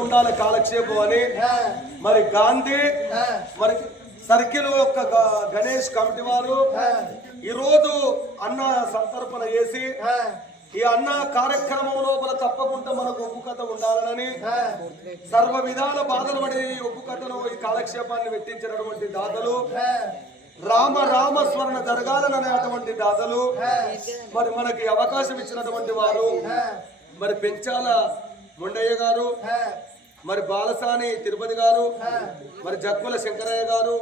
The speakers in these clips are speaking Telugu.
ఉండాలి కాలక్షేపం అని. మరి గాంధీ మరి సర్కిల్ యొక్క గణేష్ కమిటీ వారు ఈ రోజు అన్న సంతర్పణ చేసి ఈ అన్న కార్యక్రమం లోపల తప్పకుండా మనకు ఒప్పు కథ ఉండాలని సర్వ విధాల బాధలు పడి ఒప్పు కథను ఈ కాలక్షేపాన్ని పెట్టించినటువంటి దాతలు. రామ రామ స్మరణ జరగాలని అటువంటి దాతలు. మరి మనకి అవకాశం ఇచ్చినటువంటి వారు. మరి పెంచాల ముండయ్య గారు మరి బాలసాని తిరుపతి గారు మరి జక్కుల శంకరయ్య గారు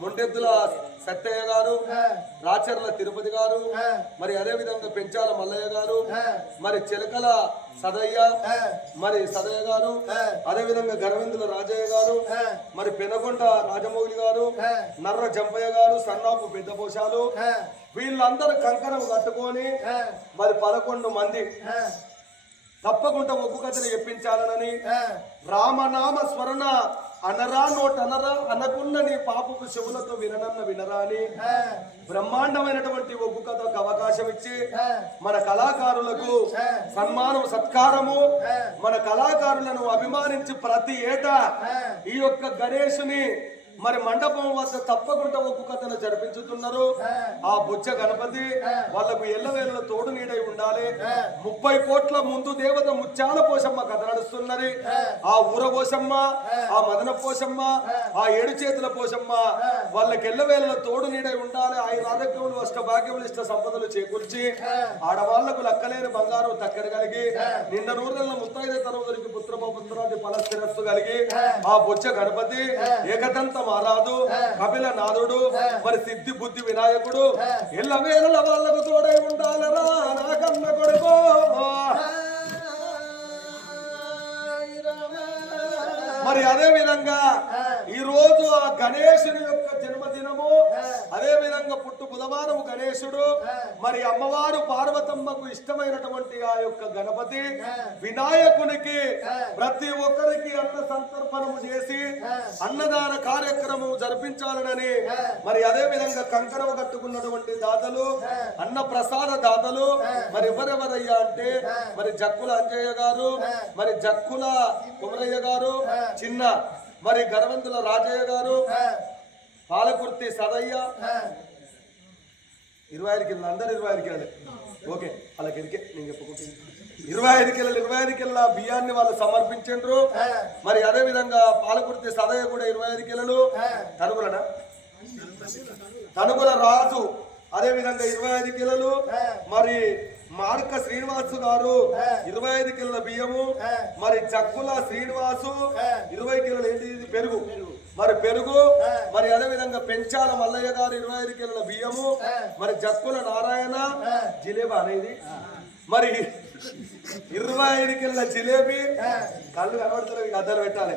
మొండెద్దుల సత్తయ్య గారు రాచర్ల తిరుపతి గారు మరి అదే విధంగా పెంచాల మల్లయ్య గారు మరి చిలకల సదయ్య మరి సదయ్య గారు అదే విధంగా గరవిందుల రాజయ్య గారు మరి పెనగొండ రాజమౌళి గారు నర్ర జంపయ్య గారు సన్నాపు పెద్ద పోషాలు వీళ్ళందరూ కంకణం కట్టుకొని మరి పదకొండు మంది తప్పకుండా ఒగ్గు కథను చెప్పించాలనని. రామనామ స్మరణ అనరా నోట్ అనరా అనకున్న నీ పాపకు చెవులతో విననన్న వినరా అని. బ్రహ్మాండమైనటువంటి ఒగ్గు కథకు అవకాశం ఇచ్చి మన కళాకారులకు సన్మానం సత్కారము మన కళాకారులను అభిమానించి ప్రతి ఏటా ఈ యొక్క గణేశుని మరి మండపం వద్ద తప్పకుండా ఒగ్గు కథను జరిపించుతున్నారు. ఆ బుచ్చ గణపతి వాళ్ళకు ఎల్లవేళ తోడు నీడై ఉండాలి. ముప్పై కోట్ల ముందు దేవత ముత్యాల పోషమ్మ కథ నడుస్తున్నది. ఆ ఊర పోషమ్మ ఆ మదన పోషమ్మ ఆ ఏడు చేతుల పోషమ్మ వాళ్ళకి ఎల్లవేళ తోడు నీడై ఉండాలి. ఆయన ఆరోగ్యములు అష్ట భాగ్యములు ఇష్ట సంపదలు చేకూర్చి ఆడవాళ్ళకు లక్కలేని బంగారం తక్కర కలిగి నిండ నూరుల ముత్తైద తరం దొరికి పుత్రమ పుత్రాది ఫలస్థిరస్సు కలిగి ఆ బొచ్చ గణపతి ఏకదంత మారాదు కపిల నాథుడు మరి సిద్ధి బుద్ధి వినాయకుడు. ఎల్లవేళల వాళ్ళకు తోడై ఉండాలరా నాకన్న కొడుకో. మరి అదే విధంగా ఈ రోజు ఆ గణేశుని యొక్క జన్మదినము అదే విధంగా పుట్టు బుధవారం గణేశుడు. మరి అమ్మవారు పార్వతమ్మకు ఇష్టమైనటువంటి ఆ యొక్క గణపతి వినాయకునికి ప్రతి ఒక్కరికి అన్న సంతర్పణము చేసి అన్నదాన కార్యక్రమం జరిపించాలనని మరి అదే విధంగా కంకణం కట్టుకున్నటువంటి దాతలు అన్న ప్రసాద దాతలు మరి ఎవరెవరయ్యా అంటే మరి జక్కుల అంజయ్య గారు మరి జక్కుల కుమరయ్య గారు చిన్న మరి గరవంతుల రాజయ్య గారు పాలకుర్తి సదయ్య. ఇరవై ఐదు కిలో అందరు ఇరవై ఐదు కిలోలే ఓకే అలాగే ఇరికే నేను చెప్పుకుంటుంది ఇరవై ఐదు కిలోలు ఇరవై ఐదు కిలోల బియ్యాన్ని వాళ్ళు సమర్పించండ్రు. మరి అదే విధంగా పాలకుర్తి సదయ్య కూడా ఇరవై ఐదు కిలోలు తనుగులనా? తనుగుల రాజు అదే విధంగా ఇరవై ఐదు కిలోలు మరి మార్క శ్రీనివాసు గారు ఇరవై ఐదు కిలోల బియ్యము మరి జక్కుల శ్రీనివాసు ఇరవై కిలోలు ఏంటి? పెరుగు. మరి పెరుగు మరి అదే విధంగా పెంచాల మల్లయ్య గారు ఇరవై ఐదు కిలోల బియ్యము మరి జక్కుల నారాయణ జిలేబా అనేది. మరి ఇరవై ఐదు కిలోల జిలేబీ కళ్ళు కనబడుతున్నాయి అద్దరు పెట్టాలి.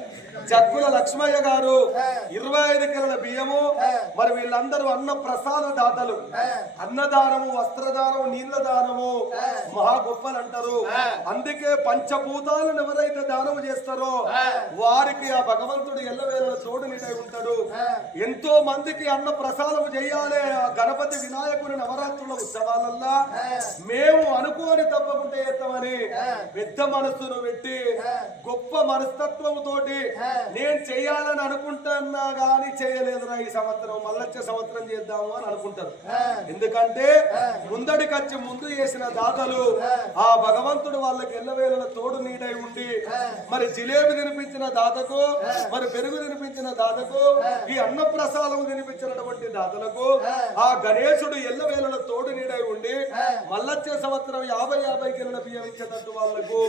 జక్కుల లక్ష్మయ్య గారు ఇరవై ఐదు కిలోల బియ్యము మరి వీళ్ళందరూ అన్న ప్రసాద దాతలు అన్నదానము వస్త్రదానము నీళ్ళ దానము మహా గొప్పలు అంటారు అందుకే పంచభూతాలను ఎవరైతే దానము చేస్తారో వారికి ఆ భగవంతుడు ఎల్లవేళ తోడు నిడై ఉంటాడు. ఎంతో మందికి అన్న ప్రసాదం చేయాలి ఆ గణపతి వినాయకుని నవరాత్రుల ఉత్సవాలల్లా. మేము అనుకోని తప్పకుండా చేస్తామని పెద్ద మనస్సును పెట్టి గొప్ప మనస్తత్వం తోటి నేను చేయాలని అనుకుంటున్నా గాని చేయలేదురా ఈ సంవత్సరం. మళ్ళొచ్చే సంవత్సరం చేద్దాము అని అనుకుంటారు. ఎందుకంటే ముందడికొచ్చి ముందు చేసిన దాతలు ఆ. భగవంతుడు వాళ్ళకి ఎల్లవేళల తోడు నీడై ఉండి మరి జిలేబి తినిపించిన దాతకు మరి పెరుగు తినిపించిన దాతకు ఈ అన్న ప్రసాదం తినిపించినటువంటి దాతలకు ఆ గణేశుడు ఎల్లవేళల తోడు మళ్ళొచ్చే సంవత్సరం యాభై యాభై కిలోల బియ్యం ఇచ్చేటట్టు వాళ్ళకు.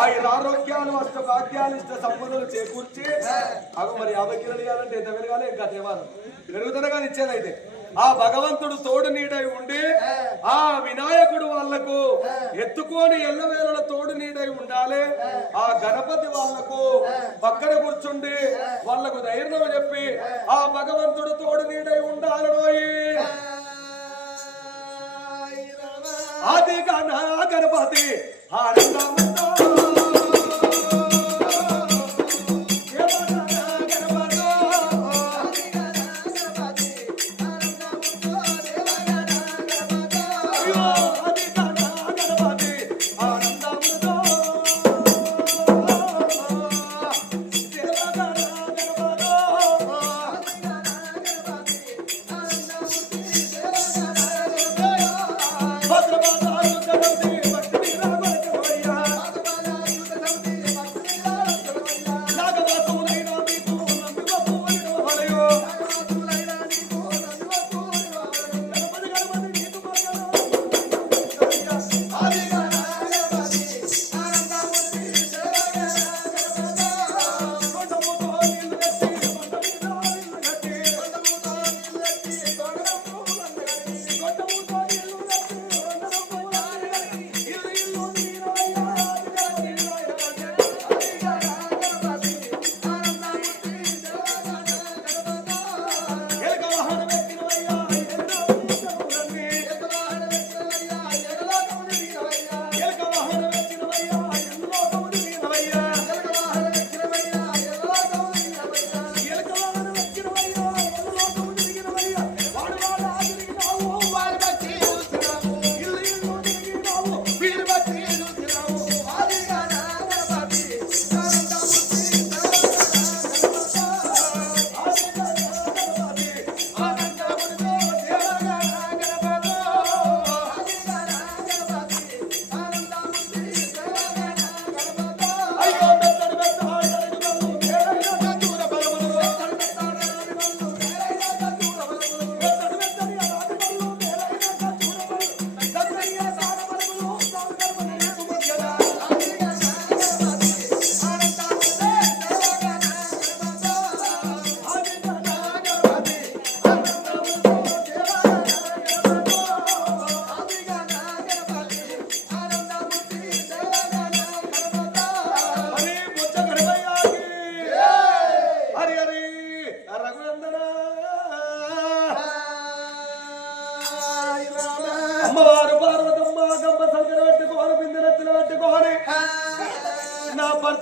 ఆయన ఆరోగ్యాలు అష్ట భాగ్యాలు ఇష్ట సంపదలు చేకూర్చి. అవి మరి యాభై కిలోలు ఇవ్వాలంటే ఎంత పెరగాలి? ఇంకా దేవాలయం పెరుగుతున్నా కానీ ఇచ్చేదైతే ఆ భగవంతుడు తోడు నీడై ఉండి ఆ వినాయకుడు వాళ్ళకు ఎత్తుకొని ఎల్లవేళల తోడు నీడై ఉండాలి. ఆ గణపతి వాళ్ళకు పక్కన కూర్చుండి వాళ్ళకు ధైర్యం చెప్పి ఆ భగవంతుడు తోడు నీడై ఉండాలి आदि गण गणपति हर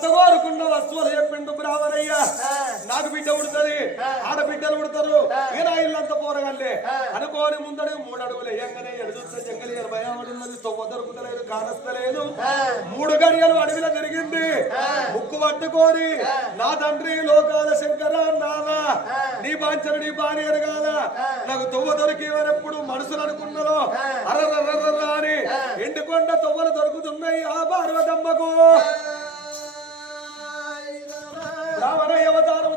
భర్త కోరుకున్న వస్తువులు చెప్పిండు బ్రాహ్మణయ్య. నాకు బిడ్డ ఉడుతుంది ఆడబిడ్డలు ఉడతారు నా ఇల్లంతా పోరగల్లే అనుకోని ముందడు మూడు అడుగులు వేయంగానే ఎడుదూస్తే జంగలి భయపడున్నది తొవ్వ దొరుకుతలేదు కానస్తలేదు మూడు గడియలు అడవిలో తిరిగింది ముక్కు పట్టుకొని నా తండ్రి లోకాల శంకర నానా నీ బాంచను నీ బాని ఎరగాల నాకు తొవ్వ దొరికేవనప్పుడు మనసులు అనుకున్నదో అర్రర్రర్ర అని ఎండుకొండ తొవ్వలు దొరుకుతున్నాయి ఆ పార్వతమ్మకు. రావణ అవతారముతో